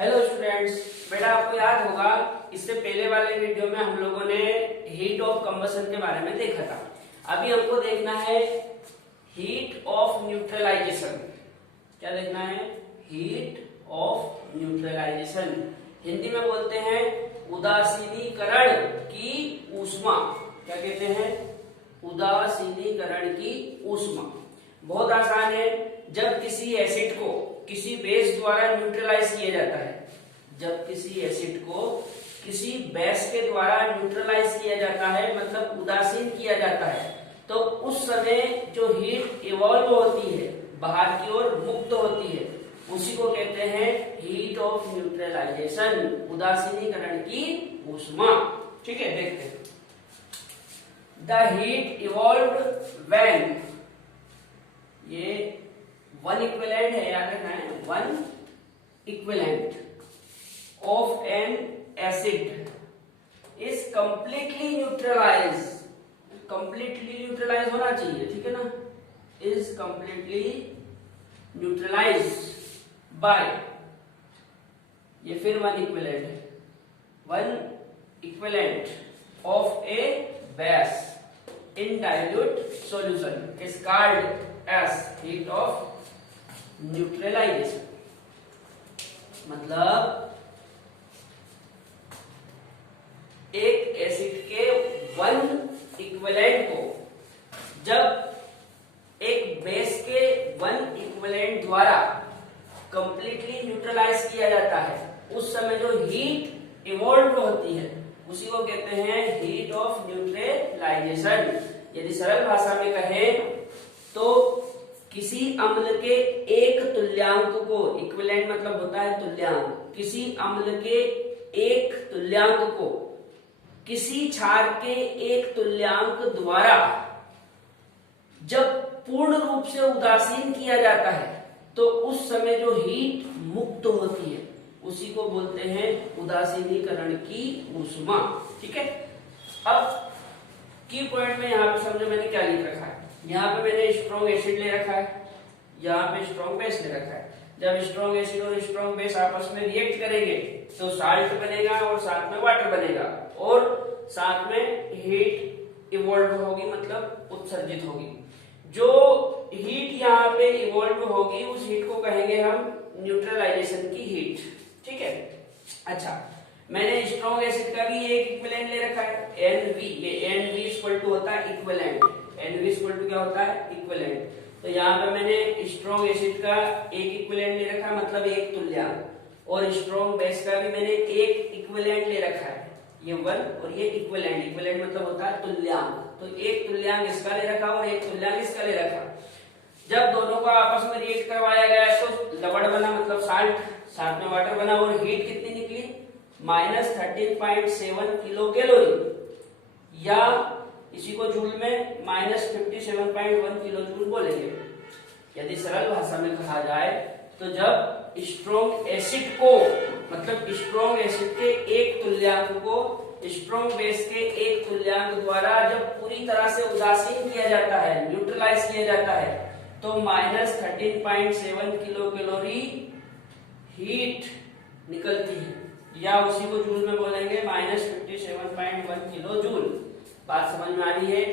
Hello students, बेटा आपको याद होगा इससे पहले वाले वीडियो में हम लोगों ने हीट ऑफ कंबशन के बारे में देखा था। अभी हमको देखना है हीट ऑफ न्यूट्रलाइजेशन। क्या देखना है? Heat of neutralisation. हिंदी में बोलते हैं उदासीनीकरण की ऊष्मा। क्या कहते हैं? उदासीनीकरण की ऊष्मा। बहुत आसान है। जब किसी एसिड को किसी बेस द्वारा न्यूट्रलाइज किया जाता है, जब किसी एसिड को किसी बेस के द्वारा न्यूट्रलाइज किया जाता है, मतलब उदासीन किया जाता है, तो उस समय जो हीट इवॉल्व होती है, बाहर की ओर मुक्त होती है, उसी को कहते हैं हीट ऑफ न्यूट्रलाइजेशन, उदासीनीकरण की ऊष्मा। ठीक है, देखते हैं। द हीट इवॉल्व्ड व्हेन, ये वन इक्विवेलेंट है, याद रखना है, one equivalent of an acid is completely neutralize. Completely neutralize होना चाहिए, ठीक है ना? इज कंप्लीटली न्यूट्रलाइज बाय, ये फिर वन इक्विवेलेंट है, one equivalent of A base in dilute solution is called as heat of neutralization। मतलब एक एसिड के वन इक्विवेलेंट को जब एक बेस के वन इक्विवेलेंट द्वारा कंप्लीटली न्यूट्रलाइज किया जाता है, उस समय जो हीट इवॉल्व होती है उसी को कहते हैं हीट ऑफ न्यूट्रलाइजेशन। यदि सरल भाषा में कहें तो किसी अम्ल के एक तुल्यांक को, इक्विवेलेंट मतलब होता है तुल्यांक, किसी अम्ल के एक तुल्यांक को किसी क्षार के एक तुल्यांक द्वारा जब पूर्ण रूप से उदासीन किया जाता है, तो उस समय जो हीट मुक्त होती है उसी को बोलते हैं उदासीनीकरण की ऊष्मा। ठीक है, अब की पॉइंट में यहाँ पे समझो मैंने क्या लिख रखा है। यहाँ पे मैंने स्ट्रॉन्ग एसिड ले रखा है, यहाँ पे स्ट्रॉन्ग बेस ले रखा है। जब स्ट्रॉन्ग एसिड और स्ट्रॉन्ग बेस आपस में रिएक्ट करेंगे तो साल्ट बनेगा और साथ में वाटर बनेगा और साथ में हीट इवॉल्व होगी, मतलब उत्सर्जित होगी। जो हीट यहाँ पे इवॉल्व होगी उस हीट को कहेंगे हम न्यूट्रलाइजेशन की हीट। ठीक है, अच्छा, मैंने स्ट्रॉन्ग एसिड का भी एक इक्विवेलेंट ले रखा है, NV। ये NV इक्वल टू होता है इक्विवेलेंट। NV इक्वल टू क्या होता है? इक्विवेलेंट। तो यहाँ पे मैंने स्ट्रॉन्ग एसिड का एक इक्विवेलेंट ले रखा है, मतलब एक तुल्यांक, और स्ट्रॉन्ग बेस का भी मैंने एक इक्विवेलेंट ले रखा है, ये वन और ये इक्विवेलेंट। इक्विवेलेंट मतलब होता है तुल्यांक। तो एक तुल्यांक इसका ले रखा और एक तुल्यांक इसका ले रखा। जब दोनों को आपस में रिएक्ट करवाया गया तो लवण बना, मतलब साल्ट, साथ में वाटर बना, और हीट कितनी निकली? -13.7 किलो कैलोरी, या इसी को जूल में -57.1 किलो जूल बोलेंगे। यदि सरल भाषा में कहा जाए तो जब स्ट्रॉन्ग एसिड को, मतलब स्ट्रॉन्ग एसिड के एक तुल्यांक को स्ट्रॉन्ग बेस के एक तुल्यांक द्वारा जब पूरी तरह से उदासीन किया जाता है, न्यूट्रलाइज किया जाता है, तो -13.7 किलो कैलोरी हीट निकलती है, या उसी को जूल में बोलेंगे -57.1 किलो जूल। बात समझ में आ रही है?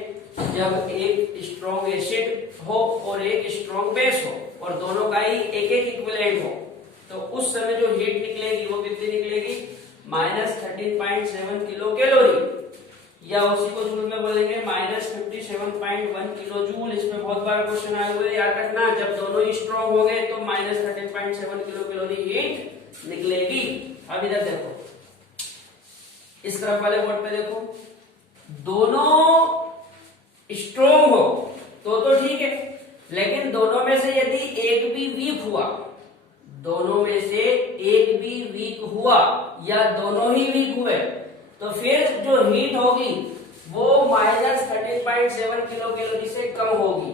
जब एक स्ट्रॉन्ग एसिड हो और एक स्ट्रॉन्ग बेस हो और दोनों का ही एक एक इक्विवेलेंट हो, तो उस समय जो हीट निकलेगी वो कितनी निकलेगी? -13.7 किलो कैलोरी, या उसी को जूल में बोलेंगे -57.1 किलो जूल। इसमें बहुत बार क्वेश्चन आए हुए, याद रखना। जब दोनों ही स्ट्रॉन्ग हो गए तो -13.7 किलो कैलोरी हीट निकलेगी। अब इधर देखो, इस तरफ वाले बोर्ड पे देखो, दोनों स्ट्रॉन्ग हो तो ठीक है, लेकिन दोनों में से यदि एक भी वीक हुआ, दोनों में से एक भी वीक हुआ या दोनों ही वीक हुए, तो फिर जो हीट होगी वो -13.7 किलो कैलोरी से कम होगी,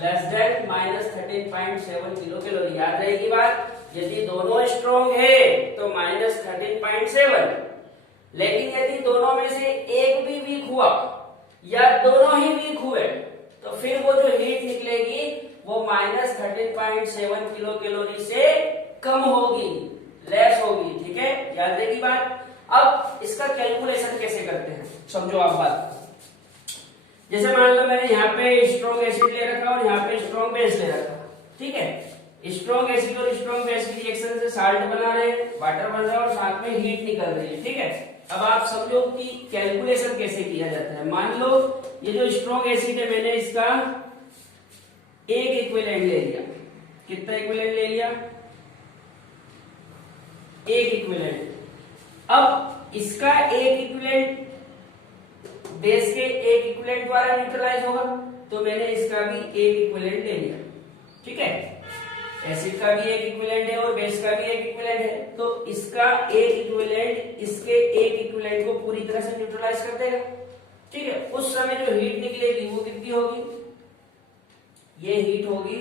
लेस देन -13.7 किलो कैलोरी। याद रहेगी बात? यदि दोनों स्ट्रॉन्ग है तो -13.7, लेकिन यदि दोनों में से एक भी वीक हुआ या दोनों ही वीक हुए तो फिर वो जो हीट निकलेगी वो -13.7 किलो कैलोरी से कम होगी। समझो आप बात। जैसे मान लो मैंने यहाँ पे स्ट्रॉन्ग एसिड ले रखा और यहाँ पे स्ट्रॉन्ग बेस ले रखा, ठीक है। स्ट्रॉन्ग एसिड और स्ट्रॉन्ग बेस की रिएक्शन से साल्ट बना रहे हैं, वाटर बन रहा है और साथ में हीट निकल रही है, ठीक है। अब आप समझो कि कैलकुलेशन कैसे किया जाता है। मान लो ये जो स्ट्रॉन्ग एसिड है मैंने इसका एक इक्विवेलेंट ले लिया। कितना इक्विवेलेंट ले लिया? एक इक्विवेलेंट। अब इसका एक इक्विवेलेंट बेस के एक इक्विवेलेंट द्वारा न्यूट्रलाइज होगा, तो मैंने इसका भी एक इक्विवेलेंट ले लिया, ठीक है। एसिड का भी एक इक्विवेलेंट है और बेस का भी एक इक्विवेलेंट है, तो इसका एक इक्विवेलेंट इसके एक इक्विवेलेंट को पूरी तरह से न्यूट्रलाइज कर देगा, ठीक है। उस समय जो हीट निकलेगी वो कितनी होगी? ये हीट होगी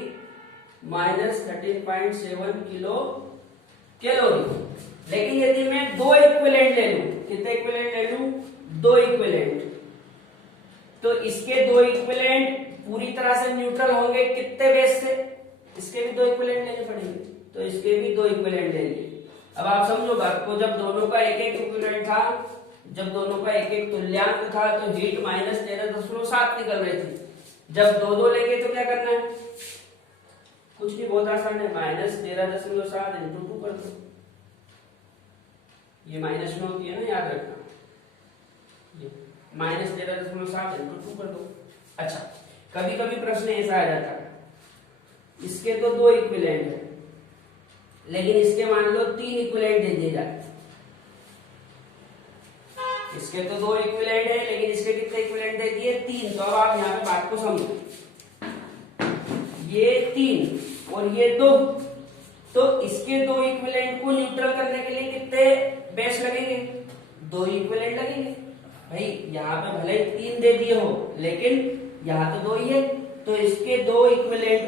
-13.7 किलो कैलोरी। लेकिन यदि मैं दो इक्विवेलेंट ले लूं, कितने इक्विवेलेंट ले लूं? दो इक्विवेलेंट, तो इसके दो इक्विवेलेंट पूरी तरह से न्यूट्रल होंगे कितने बेस से? इसके भी दो इक्विवेलेंट लेने पड़ेंगे, तो इसके भी दो इक्विवेलेंट ले लिए। अब आप समझो बात को, जब दोनों का एक एक इक्विवेलेंट था, जब दोनों का एक एक तुल्यांक था, तो हीट -13.7 निकल रही थी। जब दो दो लेंगे तो क्या करना है? कुछ नहीं, बहुत आसान है, -13.7 इंटू 2 कर दो। ये माइनस में होती है ना, याद रखना, ये -13.7 इंटू 2 कर दो। अच्छा, कभी कभी प्रश्न ऐसा आ जाता है, इसके तो दो इक्विवेलेंट है लेकिन इसके मान लो 3 इक्विवेलेंट दे दिए जाए। इसके तो दो इक्विवेलेंट है लेकिन इसके कितने इक्विवेलेंट दे दिए? 3। तो अब आप यहाँ पे बात को समझो, ये 3 और ये 2, तो इसके दो इक्विवेलेंट को न्यूट्रल करने के लिए कितने बेस लगेंगे? दो इक्विवेलेंट लगेंगे। भाई यहाँ पे भले 3 दे दिए हो लेकिन यहाँ तो 2 ही है, तो इसके दो इक्विवेलेंट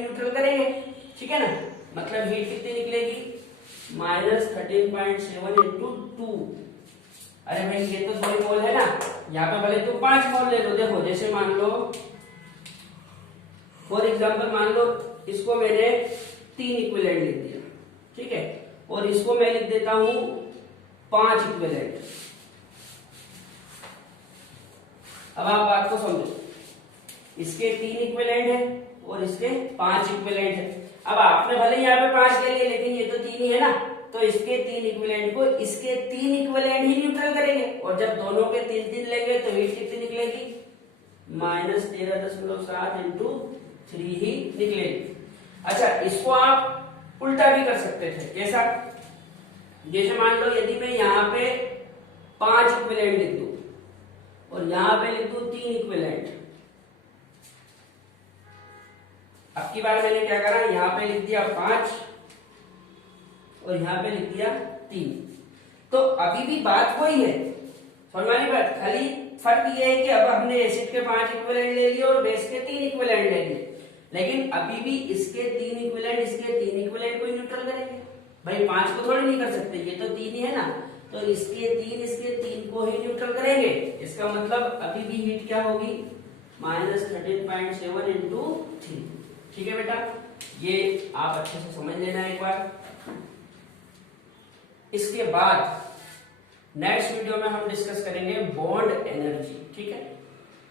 न्यूट्रल करेंगे, ठीक है ना। मतलब हीट कितनी निकलेगी? -13.7 इंटू 2। अरे भाई ये तो 2 मोल है ना, यहाँ पे भले तुम 5 मोल ले लो। देखो जैसे मान लो फॉर एग्जाम्पल, मान लो इसको मैंने 3 इक्विवेलेंट लिख दिया, ठीक है, और इसको मैं लिख देता हूं 5 इक्विवेलेंट। अब आप बात को समझो, इसके 3 इक्विवेलेंट है और इसके 5 इक्विवेलेंट है। अब आपने भले यहाँ पे 5 ले लिए लेकिन ये तो 3 ही है ना, तो इसके 3 इक्विवेलेंट को इसके 3 इक्विवेलेंट ही न्यूट्रल करेंगे, और जब दोनों के 3 लेंगे तो हीट कितनी निकलेगी? -13.7 इंटू 3 ही निकलेगी। अच्छा, इसको आप उल्टा भी कर सकते थे। कैसा? जैसे मान लो यदि मैं यहाँ पे 5 इक्विवेलेंट लिख दूं और यहाँ पे लिख दूं 3 इक्विवेलेंट। अब की बार मैंने क्या करा, यहाँ पे लिख दिया 5 और यहाँ पे लिख दिया 3, तो अभी भी बात वही है, समझ वाली बात। खाली फर्क ये है कि अब हमने एसिड के 5 इक्विवेलेंट ले लिए और बेस के 3 इक्विवेलेंट ले लिए, लेकिन अभी भी इसके 3 इक्विवेलेंट इसके 3 इक्विवेलेंट को न्यूट्रल करेंगे। भाई 5 को थोड़ी नहीं कर सकते, ये तो 3 ही है ना, तो इसके 3 को ही न्यूट्रल करेंगे। इसका मतलब अभी भी हीट क्या होगी? -13.7 इंटू 3। ठीक है बेटा, ये आप अच्छे से समझ लेना एक बार। इसके बाद नेक्स्ट वीडियो में हम डिस्कस करेंगे बॉन्ड एनर्जी, ठीक है।